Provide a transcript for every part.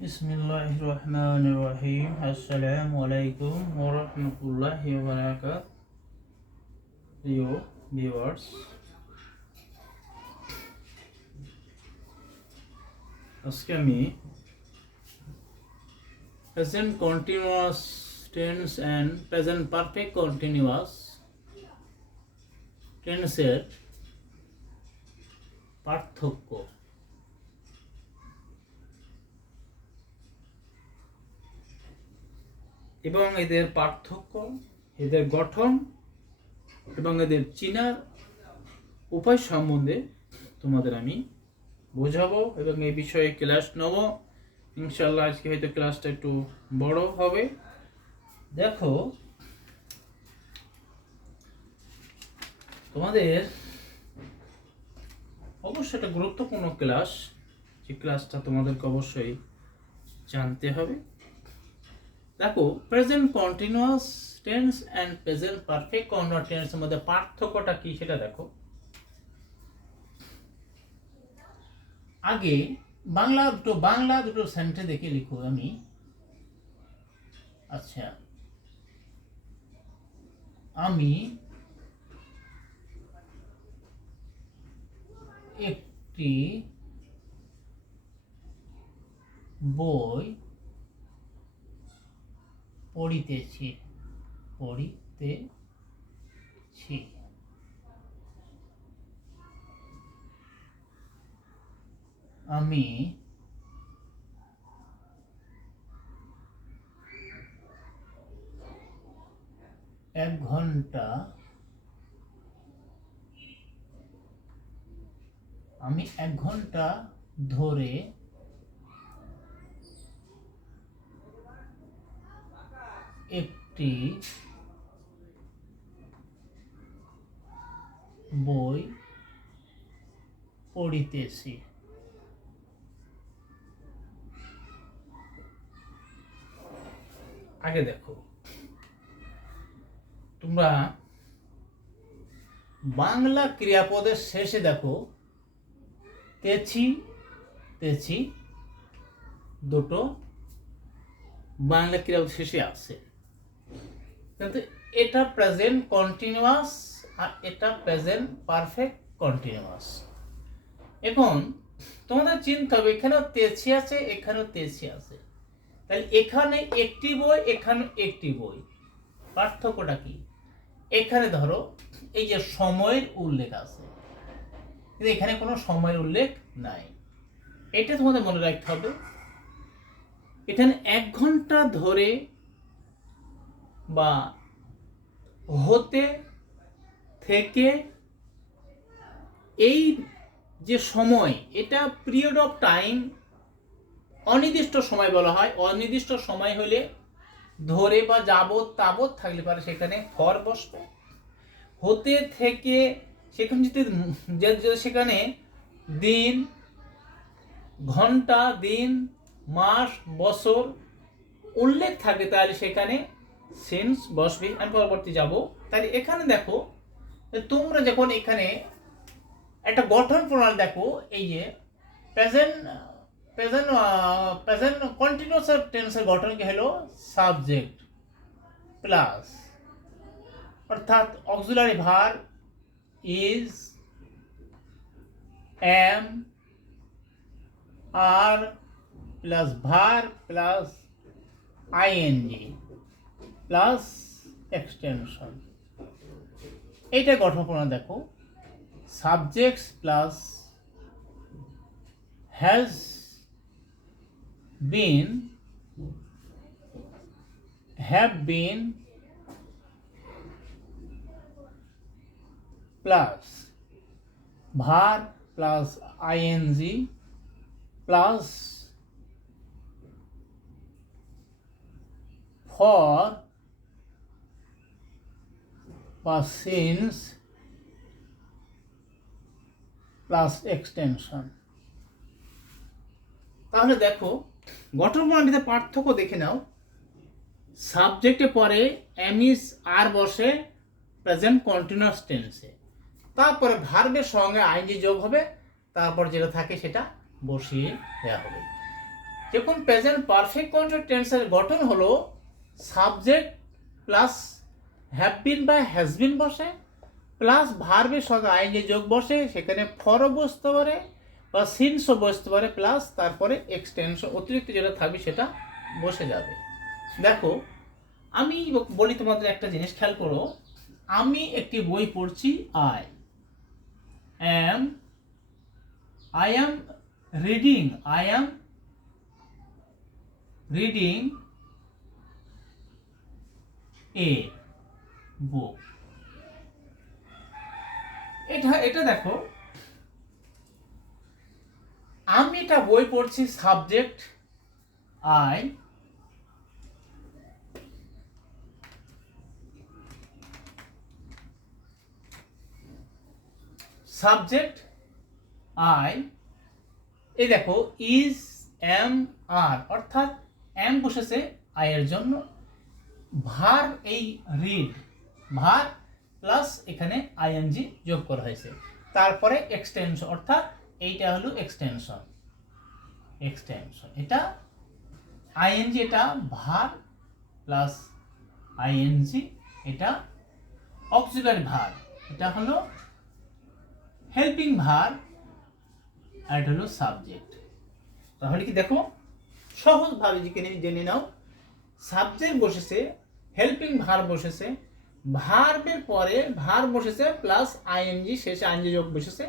বিসমিল্লাহ রহমান রহিম আসসালামু আলাইকুম ওরহমতুল্লাহ বারাকাত প্রিয় ভিউয়ার্স আজকে আমি present continuous tense and present perfect continuous টেন্সের পার্থক্য এবং এদের পার্থক্য, এদের গঠন এবং এদের চিনার উপায় সম্বন্ধে তোমাদের আমি বোঝাবো এবং এই বিষয়ে ক্লাস নেব। ইনশাল্লাহ আজকে হয়তো ক্লাসটা একটু বড় হবে। দেখো, তোমাদের অবশ্যই একটা গুরুত্বপূর্ণ ক্লাস যে ক্লাসটা তোমাদেরকে অবশ্যই জানতে হবে। দেখো present continuous tense and present perfect continuous টেন্সের মধ্যে পার্থক্যটা কি সেটা দেখো। আগে বাংলা দুটো বাংলা দুটো সেন্টে দেখে লিখো আমি। আচ্ছা। আমি একটি বই পড়িতেছি পড়িতেছি। আমি এক ঘণ্টা আমি এক ঘণ্টা ধরে একটি বই পড়িতেছি। আগে দেখো, তোমরা বাংলা ক্রিয়াপদের শেষে দেখো, তেছি তেছি, দুটো বাংলা ক্রিয়াপদ শেষে আছে। কিন্তু এটা প্রেজেন্ট কন্টিনিউয়াস আর এটা প্রেজেন্ট পারফেক্ট কন্টিনিউয়াস এখন, তোমাদের চিন্তা হবে এখানেও তেছি আছে, এখানেও তেছি আছে। তাহলে এখানে একটি বই এখানে একটি বই। পার্থক্যটা কি? এখানে ধরো, এই যে সময়ের উল্লেখ আছে। কিন্তু এখানে কোনো সময়ের উল্লেখ নাই। এটা তোমাদের মনে রাখতে হবে। এখানে এক ঘণ্টা ধরে বা হতে থেকে এই যে সময়, এটা পিরিয়ড অফ টাইম অনির্দিষ্ট সময় বলা হয়। অনির্দিষ্ট সময় হলে ধরে বা যাবত তাবৎ থাকলে পারে সেখানে ফর বসবে। হতে থেকে সেখানে যদি সেখানে দিন, ঘণ্টা, দিন, মাস, বছর উল্লেখ থাকে তাহলে সেখানে সেন্স বসবে আমি পরবর্তী যাব। তাহলে এখানে দেখো তোমরা যখন এখানে একটা গঠন প্রণালী দেখো, এই যে প্রেজেন্ট প্রেজেন্ট প্রেজেন্ট কন্টিনিউস টেন্সের গঠন কি হলো? সাবজেক্ট প্লাস অর্থাৎ auxiliary verb is am are plus verb plus ING plus extension এইটা গঠন প্রণালী দেখো subjects plus has been have been plus var plus ing plus for since plus extension তাহলে দেখো, গঠন প্রণালীতে পার্থক্য দেখে নাও। সাবজেক্টে পরে এমিস আর বসে প্রেজেন্ট কন্টিনিউয়াস টেন্সে তারপরে ভার্বের সঙ্গে আইনজি যোগ হবে, তারপর যেটা থাকে সেটা বসিয়ে দেওয়া হবে। যখন প্রেজেন্ট পারফেক্ট কন্ট্রোল টেন্সের গঠন হলো সাবজেক্ট প্লাস হ্যাভ বিন বা হ্যাজ বিন বসে প্লাস ভার্বের সঙ্গে আইনে যোগ বসে, সেখানে ফরও বসতে পারে বা সিনসও বসতে পারে প্লাস তারপরে এক্সটেনশন অতিরিক্ত যেটা থাকবে সেটা বসে যাবে। দেখো, আমি বলি তোমাদের একটা জিনিস, খেয়াল করো, আমি একটি বই পড়ছি I am I am reading I am reading a book এটা এটা দেখো। আমি এটা বই পড়ছি সাবজেক্ট আই। Subject I. এই দেখো, ইজ, এম, আর। অর্থাৎ এম বসেছে আই এর জন্য। ভার এই রিড। ভার প্লাস এখানে আইএনজি যোগ করা হয়েছে। তারপরে এক্সটেনশন অর্থাৎ এইটা হলো এক্সটেনশন এক্সটেনশন এটা আইএনজি এটা ভার প্লাস আইএনজি এটা অক্সিলারি ভার। এটা হলো হেল্পিং ভার আর এটা হলো সাবজেক্ট তাহলে কি দেখো, সহজভাবে জেনে জেনে নাও সাবজেক্ট বসেছে হেল্পিং ভার বসেছে ভার্বের পরে, ভার বসেছে প্লাস আইএনজি শেষে আইনজি যোগ বসেছে।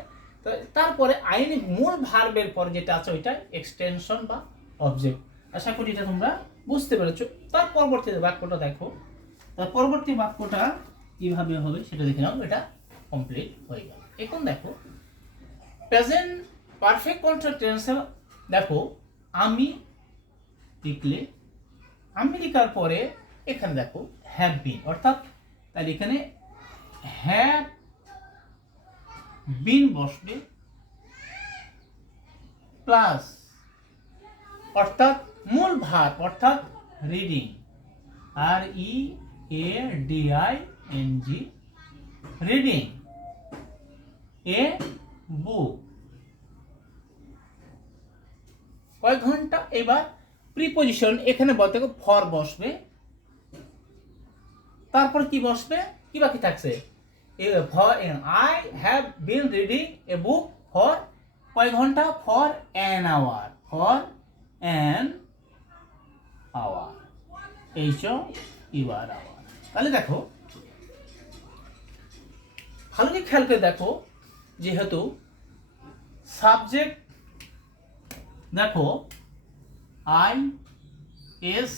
তারপরে আইন মূল ভার্বের পর যেটা আছে ওইটা এক্সটেনশন বা অবজেক্ট আশা করি এটা তোমরা বুঝতে পেরেছ। তার পরবর্তী বাক্যটা দেখো, তার পরবর্তী বাক্যটা কীভাবে হবে সেটা দেখে নাও, এটা কমপ্লিট হয়ে গেল। এখন দেখো প্রেজেন্ট পারফেক্ট কন্ট্রাক্ট টেন্সে দেখো, আমি লিখলে, আমি পরে এখানে দেখো হ্যাভ বিন অর্থাৎ তাহলে এখানে হ্যাভ বিন বসবে প্লাস অর্থাৎ মূল ভার অর্থাৎ reading R E A D I N G reading a book কয় ঘণ্টা? এবার প্রিপোজিশন এখানে বলতে ফর বসবে। তারপর কি বসবে? কি বাকি থাকছে? I have been reading a book for কয় ঘণ্টা? For an hour for an hour H U R hour তাহলে দেখো, ভালো করে খেয়াল করে দেখো, যেহেতু সাবজেক্ট দেখো আই এস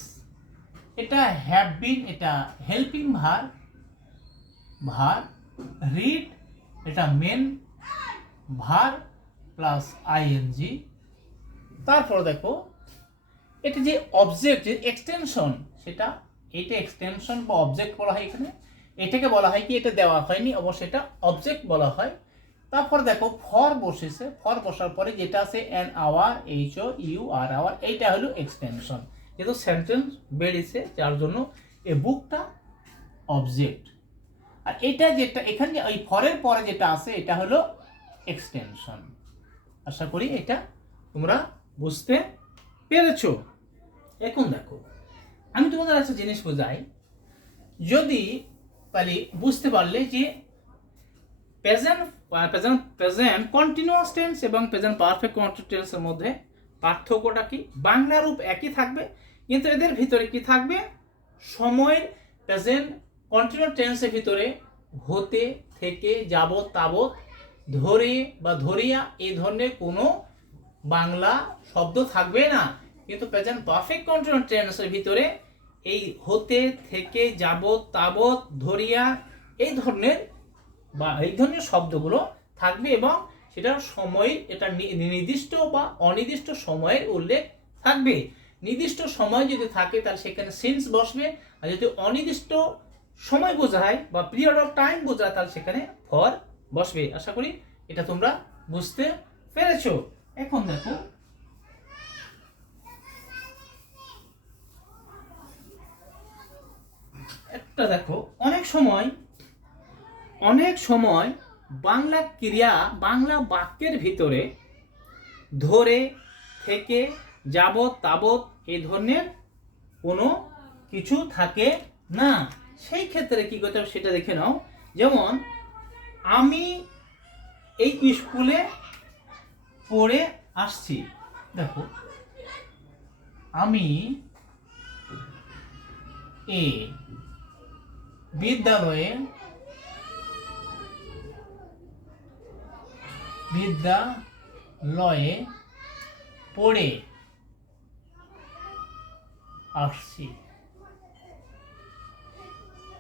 এটা হ্যাভ বিন এটা হেল্পিং ভার ভার রিড এটা মেন ভার প্লাস আইএনজি তারপর দেখো, এটা যে অবজেক্ট যে এক্সটেনশন সেটা এটা এক্সটেনশন বা অবজেক্ট বলা হয় এখানে। এটাকে বলা হয় কি, এটা দেওয়া হয়নি, অবশ্য এটা অবজেক্ট বলা হয়। তারপর দেখো ফর বসেছে ফর বসার পরে যেটা আছে an hour H O U R hour এইটা হলো এক্সটেনশন যেহেতু সেন্টেন্স বেড়েছে যার জন্য এ বুকটা অবজেক্ট আর এটা যেটা, এখানে ওই ফরের পরে যেটা আছে, এটা হলো এক্সটেনশন আশা করি এটা তোমরা বুঝতে পেরেছ। এখন দেখো, আমি তোমাদের একটা জিনিস বোঝাই। যদি তাহলে বুঝতে পারলে যে present present present continuous tense এবং প্রেজেন্ট পারফেক্ট কন্টিনিউয়াস টেন্সের মধ্যে পার্থক্যটা কি? বাংলা রূপ একই থাকবে, কিন্তু এদের ভিতরে কি থাকবে? সময়ের প্রেজেন্ট কন্টিনিউ টেন্সের ভিতরে হতে থেকে যাবত তাবত ধরে বা ধরিয়া এই ধরনের কোনো বাংলা শব্দ থাকবে না। কিন্তু প্রেজেন্ট পারফেক্ট কন্টিনিউ টেন্সের ভিতরে এই হতে থেকে যাবত তাবত ধরিয়া এই ধরনের বা এই ধরনের শব্দগুলো থাকবে এবং সেটা সময়, এটা নির্দিষ্ট বা অনির্দিষ্ট সময়ের উল্লেখ থাকবে। নির্দিষ্ট সময় যদি থাকে, তাহলে সেখানে সেন্স বসবে। আর যদি অনির্দিষ্ট সময় বোঝায় বা পিরিয়ড অফ টাইম বোঝায়, তাহলে সেখানে ফর বসবে। আশা করি এটা তোমরা বুঝতে পেরেছ। এখন দেখো, একটা দেখো, অনেক সময় অনেক সময় বাংলা ক্রিয়া, বাংলা বাক্যের ভিতরে ধরে, থেকে যাবত তাবত এই ধরনের কোনো কিছু থাকে না। সেই ক্ষেত্রে কি করতে হবে সেটা দেখে নাও। যেমন, আমি এই স্কুলে পড়ে আসছি। দেখো, আমি এ বিদ্যালয়ে বিদ্যালয়ে পড়ে আসছি।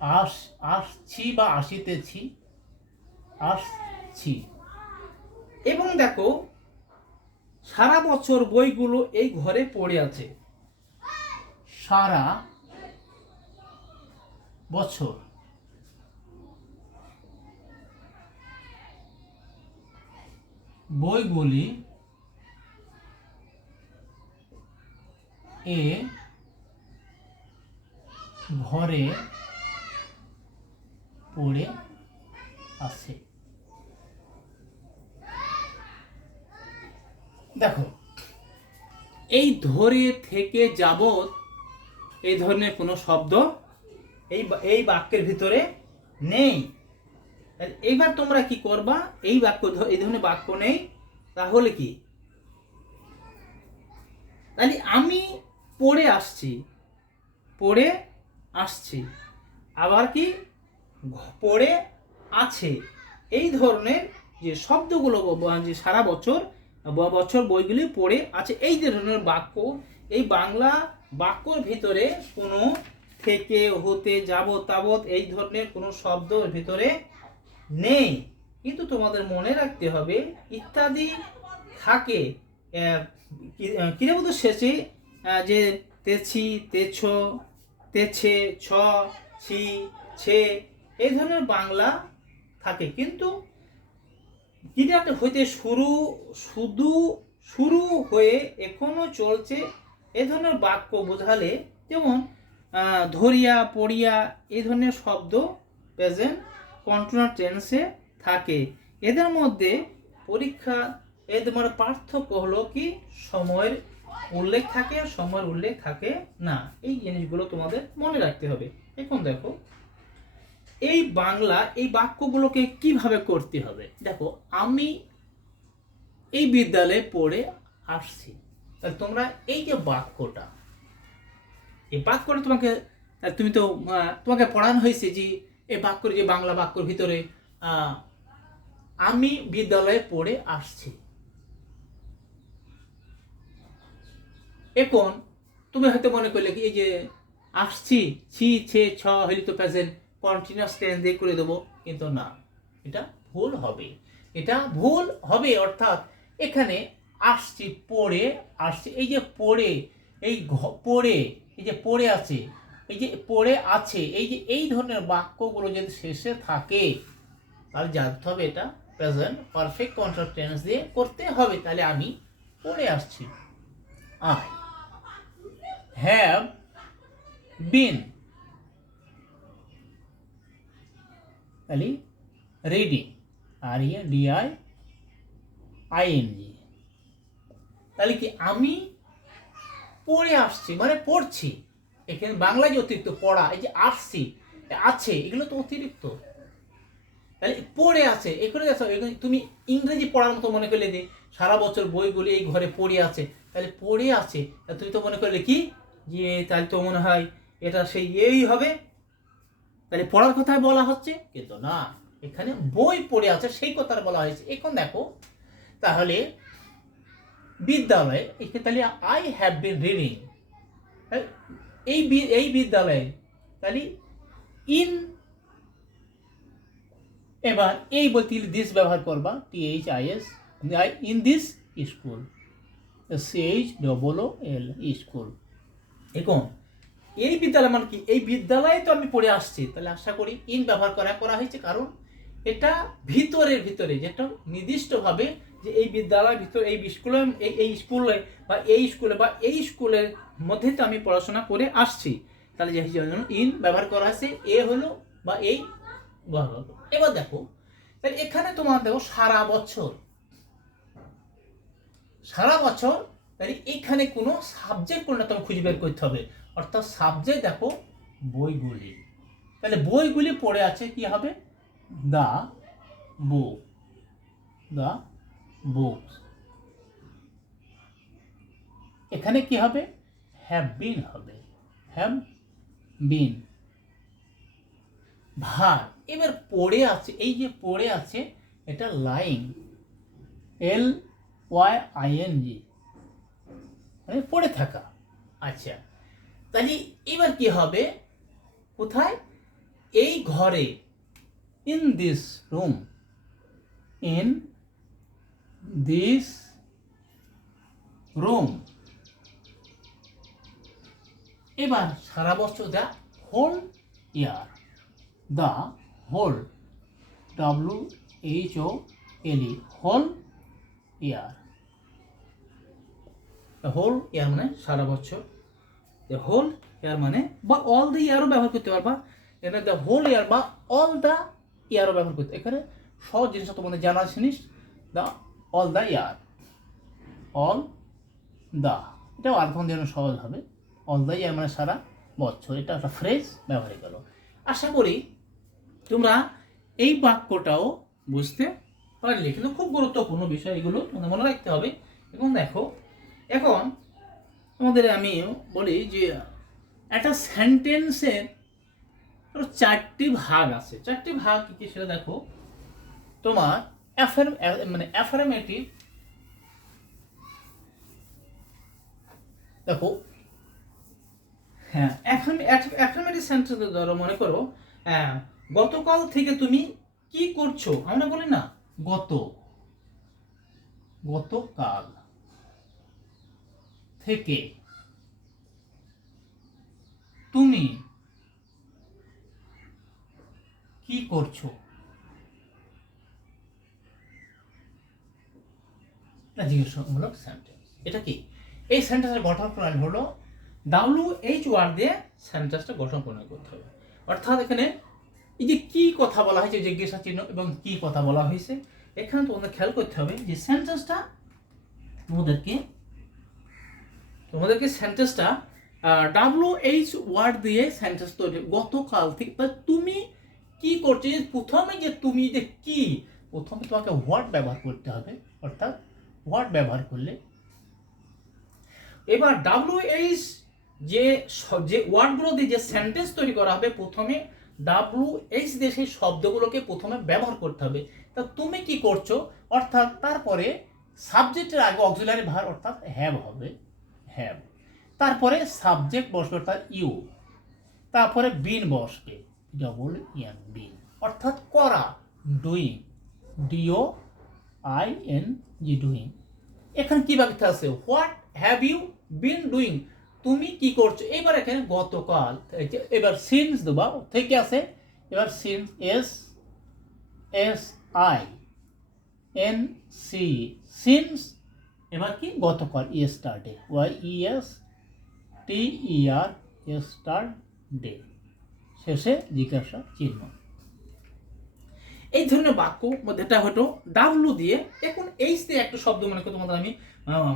আস, আসছি বা আসিতেছি, আসছি। এবং দেখো, সারা বছর বইগুলো এই ঘরে পড়ে আছে। সারা বছর। বইগুলি এ ঘরে পড়ে আছে। দেখো, এই ধরে থেকে যাবত এই ধরনের কোনো শব্দ এই এই বাক্যের ভিতরে নেই। এইবার তোমরা কি করবা? এই বাক্য এই ধরনের বাক্য নেই, তাহলে কি? তাহলে আমি পড়ে আসছি পড়ে আসছি। আবার কি? পড়ে আছে। এই ধরনের যে শব্দগুলো যে সারা বছর বছর বইগুলি পড়ে আছে, এই ধরনের বাক্য, এই বাংলা বাক্যর ভিতরে কোনো থেকে, হতে যাব তাবত, এই ধরনের কোনো শব্দ ভিতরে নেই। কিন্তু তোমাদের মনে রাখতে হবে, ইত্যাদি থাকে। ক্রিয়াপদ শেষে? যে তেছি তেছ তেছে ছ ছি, ছে এই ধরনের বাংলা থাকে। কিন্তু ক্রিয়াটা হইতে শুরু, শুধু, শুরু হয়ে এখনও চলছে এ ধরনের বাক্য বোঝালে যেমন ধরিয়া, পড়িয়া, এই ধরনের শব্দ প্রেজেন্ট কন্টিনিউয়াস টেন্সে থাকে। এদের মধ্যে পরীক্ষা এদের মধ্যে পার্থক্য হলো কি? সময়ের উল্লেখ থাকে আর সময়ের উল্লেখ থাকে না। এই জিনিসগুলো তোমাদের মনে রাখতে হবে। এখন দেখো, এই বাংলা, এই বাক্যগুলোকে কীভাবে করতে হবে? দেখো, আমি এই বিদ্যালয়ে পড়ে আসছি। তাহলে তোমরা এই যে বাক্যটা, এই বাক্যটা তোমাকে, তুমি তো তোমাকে পড়ানো হয়েছে যে এই বাক্যর যে বাংলা বাক্যর ভিতরে আমি বিদ্যালয়ে পড়ে আসছি। এখন তুমি হয়তো মনে করলে কি, এই যে আসছি, ছি, ছে, ছ, হইলে তো প্রেজেন্ট কন্টিনিউয়াস টেন্স দিয়ে করে দেবো, কিন্তু না, এটা ভুল হবে। এটা ভুল হবে, অর্থাৎ এখানে আসছি, পড়ে আসছি, এই যে পড়ে, এই পড়ে, এই যে পড়ে আছে এই যে পড়ে আছে, এই যে এই ধরনের বাক্যগুলো যদি শেষে থাকে, তাহলে জানতে হবে এটা প্রেজেন্ট পারফেক্ট কন্ট্রাক্ট দিয়ে করতে হবে। তাহলে আমি পড়ে আসছি। আই হ্যাভ বিন তাহলে রিডিং আর ইয়ে ডিআই আইএনজি তাহলে কি আমি পড়ে আসছি মানে পড়ছি? এখানে বাংলায় যে অতিরিক্ত পড়া, এই যে আসছি আছে, এগুলো তো অতিরিক্ত। তাহলে পড়ে আছে এখানে দেখো তুমি ইংরেজি পড়ার মতো মনে করলে যে সারা বছর বইগুলি এই ঘরে পড়ে আছে, তাহলে পড়ে আছে তুমি তো মনে করলে কি? যে তাহলে তো মনে হয় এটা সেই এই হবে। তাহলে পড়ার কথাই বলা হচ্ছে, কিন্তু না, এখানে বই পড়ে আছে, সেই কথাটা বলা হয়েছে। এখন দেখো, তাহলে বিদ্যালয়ে, এখানে তাহলে আই হ্যাভ বিন রিডিং এই এই বিদ্যালয়ে, তাহলে ইন এবার এই বলতে দিস ব্যবহার করবা T H I S in this school C H double O L school এখন এই বিদ্যালয় মানে কি? এই বিদ্যালয়ে তো আমি পড়ে আসছি, তাহলে আশা করি ইন ব্যবহার করা করা হয়েছে, কারণ এটা ভিতরের ভিতরে, যেটা নির্দিষ্টভাবে যে এই বিদ্যালয়ের ভিতরে, এই স্কুলে এই স্কুলে বা এই স্কুলে বা এই স্কুলের মধ্যে তো আমি পড়াশোনা করে আসছি। তাহলে যে জন্য ইন ব্যবহার করা হয়েছে, এ হলো বা এই ব্যবহার হলো। এবার দেখো, তাহলে এখানে তোমার দেখো সারা বছর। সারা বছর, তাহলে এখানে কোনো সাবজেক্ট কোনটা তোমাকে খুঁজে বের করতে হবে। অর্থাৎ সাবজেক্ট দেখো, বইগুলি। তাহলে বইগুলি পড়ে আছে কি হবে? দা বুক দা বুকস এখানে কি হবে? হ্যাভ বিন হবে। হ্যাভ বিন ভার। এবার পড়ে আছে, এই যে পড়ে আছে, এটা lying L Y I N G মানে পড়ে থাকা। আচ্ছা। তাহলে এবার কি হবে? কোথায়? এই ঘরে। In this room in this room এবার সারা বছর the whole year the whole W H O L E whole year whole year মানে সারা বছর। দ্য হোল ইয়ার মানে বা অল দ্য ইয়ারও ব্যবহার করতে পারবা। এখানে দ্য হোল ইয়ার বা অল দ্য ইয়ারও ব্যবহার করতে এখানে সহজ জিনিস তোমাদের জানা জিনিস the all the year all the এটাও আর্থন যেন সহজ হবে। অল দ্য ইয়ার মানে সারা বছর। এটা একটা ফ্রেজ ব্যবহার গেল আশা করি তোমরা এই বাক্যটাও বুঝতে পারলে। কিন্তু খুব গুরুত্বপূর্ণ বিষয় এগুলো তোমাদের মনে রাখতে হবে। এবং দেখো, এখন তোমাদের আমি বলি যে একটা সেন্টেন্সের চারটি ভাগ আছে। চারটি ভাগ কি সেটা দেখো। তোমার অ্যাফার্ম মানে অ্যাফার্মেটিভ দেখো হ্যাঁ অ্যাফার্মেটিভ সেন্টেন্স ধরো, মনে করো হ্যাঁ গতকাল থেকে তুমি কি করছ? আমরা বলি না, গত, গতকাল থেকে তুমি কি করছ? এটা জিজ্ঞাসামূলক সেন্টেন্স এটা কি? এই সেন্টেন্সের গঠন প্রণালী হলো ডাব্লিউ এইচ ওয়ার্ড দিয়ে সেন্টেন্সটা গঠন প্রণালী করতে হবে। অর্থাৎ এখানে এই যে কি কথা বলা হয়েছে, জিজ্ঞাসা চিহ্ন এবং কি কথা বলা হয়েছে, এখানে তোমাদের খেয়াল করতে হবে যে সেন্টেন্সটা তোমাদেরকে তোমাদেরকে সেন্টেন্সটা ডাব্লিউ এইচ ওয়ার্ড দিয়ে সেন্টেন্স তৈরি গতকাল থেকে তুমি কি করছ? প্রথমে যে তুমি যে কি, প্রথমে তোমাকে ওয়ার্ড ব্যবহার করতে হবে, অর্থাৎ ওয়ার্ড ব্যবহার করলে। এবার ডাব্লিউ এইচ যে যে ওয়ার্ডগুলো দিয়ে যে সেন্টেন্স তৈরি করা হবে, প্রথমে ডাব্লিউ এইচ দিয়ে সেই শব্দগুলোকে প্রথমে ব্যবহার করতে হবে। তা তুমি কি করছ? অর্থাৎ তারপরে সাবজেক্টের আগে অক্সিলারি ভার অর্থাৎ হ্যাভ হবে। হ্যাভ তারপরে সাবজেক্ট বসবে অর্থাৎ ইউ তারপরে বিন বসবে। ডবল ইয়ান বিন অর্থাৎ করা doing D O I N G doing এখানে কি বাক্যটা আছে? What have you been doing তুমি কি করছ? এবার এখানে গতকাল এবার সিন্স দেবা, থেকে আছে। এবার since S S I N C since এবার কি? গতকাল yesterday Y E S T E R day শেষে জিজ্ঞাসা চিহ্ন। এই ধরনের বাক্য মধ্যেটা হয়তো ডাব্লু দিয়ে এখন এইচ দিয়ে একটা শব্দ মনে করো তোমাদের আমি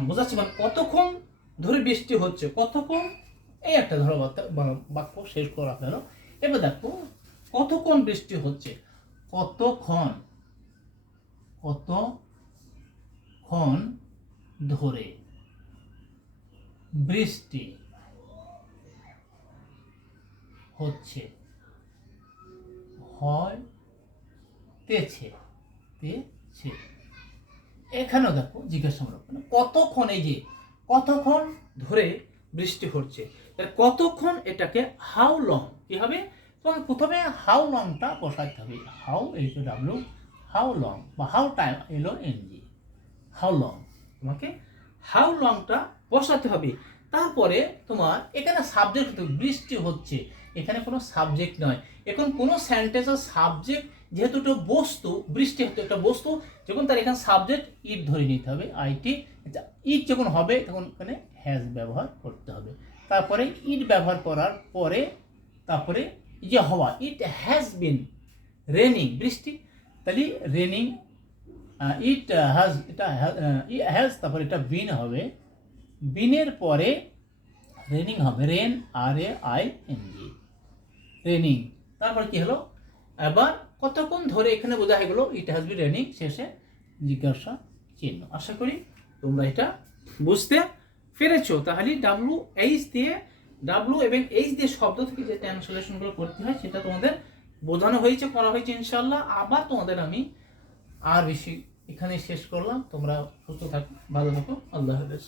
বোঝাচ্ছি। মানে কতক্ষণ ধরে বৃষ্টি হচ্ছে, কতক্ষণ? এই একটা ধরো বাক্য শেষ করা গেল এবার দেখো, কতক্ষণ বৃষ্টি হচ্ছে? কতক্ষণ? কতক্ষণ ধরে বৃষ্টি হচ্ছে? হয় তেছে তেছে এখানেও দেখো জিজ্ঞাসামূলক মানে কতক্ষণ এই যে, কতক্ষণ ধরে বৃষ্টি হচ্ছে? কতক্ষণ এটাকে হাউ লং কি হবে? তোমাকে প্রথমে হাউ লংটা বসাতে হবে। How H W how long বা how time L O N G how long তোমাকে হাউ লংটা বসাতে হবে। তারপরে তোমার এখানে সাবজেক্ট বৃষ্টি হচ্ছে। এখানে কোনো সাবজেক্ট নয়। এখন কোনো সেন্টেন্সের সাবজেক্ট যেহেতু একটা বস্তু, বৃষ্টি হচ্ছে একটা বস্তু, যখন তার এখানে সাবজেক্ট ইট ধরে নিতে হবে আইটি ইট যখন হবে, তখন এখানে হ্যাজ ব্যবহার করতে হবে। তারপরে ইট ব্যবহার করার পরে, তারপরে যে হওয়া ইট হ্যাজ বিন রেনিং বৃষ্টি, তাহলে রেনিং ইট হ্যাজ এটা ই হ্যাজ তারপরে এটা বিন হবে। বিনের পরে রেনিং হবে rain R A I N G raining তারপর কি হলো? এবার কতক্ষণ ধরে এখানে বোঝা হয়ে গেলো ইট হ্যাজ বি রেনিং শেষে জিজ্ঞাসা চিহ্ন। আশা করি তোমরা এটা বুঝতে পেরেছ। তাহলে ডাব্লু এইচ দিয়ে ডাব্লু এবং এইচ দিয়ে শব্দ থেকে যে ট্রান্সলেশনগুলো করতে হয়, সেটা তোমাদের বোঝানো হয়েছে, করা হয়েছে ইনশাল্লাহ আবার তোমাদের আমি আর বেশি এখানে শেষ করলাম। তোমরা সুস্থ থাকো, ভালো থাকো। আল্লাহ হাফেজ।